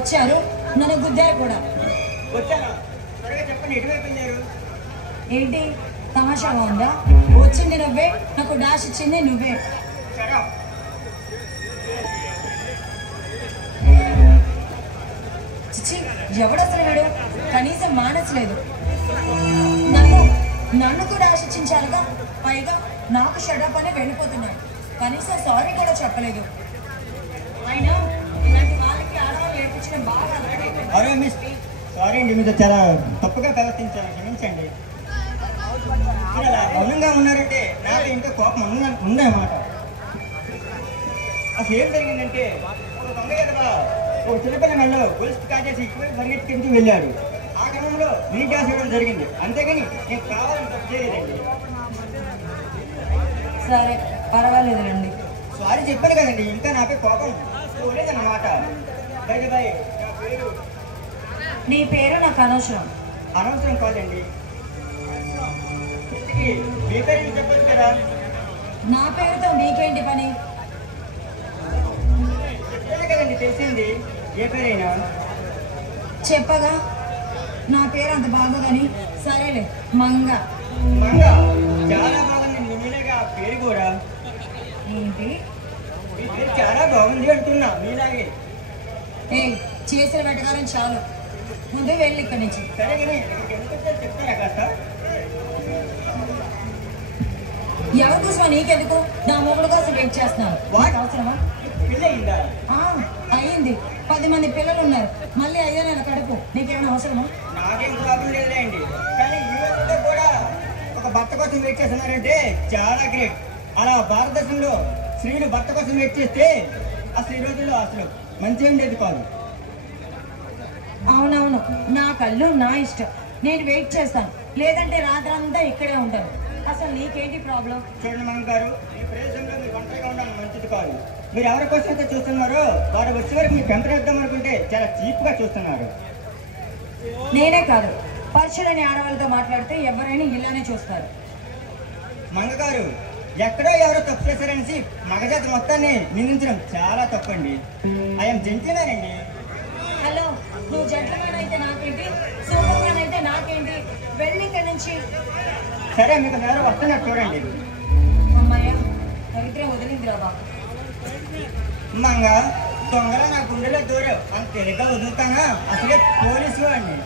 వచ్చారు, నన్ను గుద్దారు కూడా. ఏంటి తమాషాగా ఉందా? వచ్చింది నువ్వే, నాకు డాష్ ఇచ్చింది నువ్వే. చిచ్చి, ఎవడసలు వీడు? కనీసం మానసలేదు. నన్ను కూడా ఆశించారుగా. పైగా నాకు షడప్ అని వెళ్ళిపోతున్నాడు. కనీసం సారీ కూడా చెప్పలేదు. అయినా ఇలాంటి వాళ్ళకి ఆడవాళ్ళు ఏర్పించడం బాగా అలవాటైపోయింది. సారీ అండి, మీతో చాలా తప్పుగా ప్రవర్తించాను, క్షమించండి. మౌనంగా ఉన్నారంటే నాకు ఇంకా కోపం ఉందన్నమాట. అసలు ఏం జరిగిందంటే ఒక దొంగ కదా ఒక చిన్నపిల్ల మెల్లో గొలుసు కాజేసి ఎక్కువ పరిగెత్తుకుంటూ వెళ్ళాడు. ఆ క్రమంలో నీ గ్యాస్ ఇవ్వడం జరిగింది, అంతేగాని నేను కావాలని తప్పు చేయలేదండి. సరే పర్వాలేదులండి. సారీ చెప్పాను కదండి, ఇంకా నాపై కోపం పోలేదన్నమాట. నీ పేరు నాకు అనవసరం. అనవసరం కాదండి, మీ పేరు చెప్పచ్చు కదా. నా పేరుతో నీకేంటి పని? చెప్పాను కదండి, తెలిసింది. ఏ పేరైనా చెప్పగా నా పేరు అంత బాగోదని. సరేలే, మంగ. మంగ చాలా బాగుంది. మీలాగా ఆ పేరు కూడా. ఏంటి? మీ పేరు చాలా బాగుంది అంటున్నా, మీలాగే. ఏ చేసిన వెటకారం చాలు, ముందు వెళ్ళి ఇక్కడి నుంచి. సరే కానీ ఎందుకు చెప్తారా కాస్త? ఎవరి కోసమా? నీకెందుకు? నా మొగుడు కోసం వెయిట్ చేస్తున్నాను. అవసరమా? పెళ్ళి అయిందా? అయ్యింది. 10 మంది పిల్లలు ఉన్నారు. మళ్ళీ 5 నెలల కడుపు. నీకేమైనా అవసరమా? నాకేం ప్రాబ్లం లేదులేండి, కానీ ఈ రోజుల్లో కూడా ఒక భర్త కోసం వెయిట్ చేస్తున్నారంటే చాలా గ్రేట్. అలా భారతదేశంలో స్త్రీలు భర్త కోసం వెయిట్ చేస్తే అసలు ఈ రోజుల్లో అసలు మంచి ఉండేది కాదు. అవునవును, నా కళ్ళు నా ఇష్టం. నేను వెయిట్ చేస్తాను, లేదంటే రాత్రంతా ఇక్కడే ఉంటాను. అసలు నీకేంటి ప్రాబ్లం? చూడండి మంగ గారు, ఈ ప్రదేశంలో మీరు ఒంటరిగా ఉండడం మంచిది కాదు. మీరు ఎవరి కోసం అయితే చూస్తున్నారో వారు వచ్చే వరకు మీకు పెంపనిద్దాం అనుకుంటే చాలా చీప్గా చూస్తున్నారు. నేనే కాదు, పరుషులని ఆడవాళ్ళతో మాట్లాడితే ఎవరైనా ఇలానే చూస్తారు. మంగ గారు, ఎక్కడో ఎవరో తప్పు చేశారనేసి మగజాతి మొత్తాన్ని నిందించడం చాలా తప్పండి. ఐఎమ్ జెంటిల్మెన్ అండి. హలో, నువ్వు జెంటిల్మెన్ అయితే నాకేంటి, సూపర్ మ్యాన్ అయితే నాకేంటి? వెళ్ళి ఇక్కడి నుంచి. సరే, మీకు ఎవరో వస్తున్నారు చూడండి. అమ్మాయ్య, దరిద్రం వదిలిందిరా బాబు. మంగ, దొంగల నా గుండెలో దూరం అంత తేలిగ్గా వదులుతానా? అసలే పోలీసు అండి.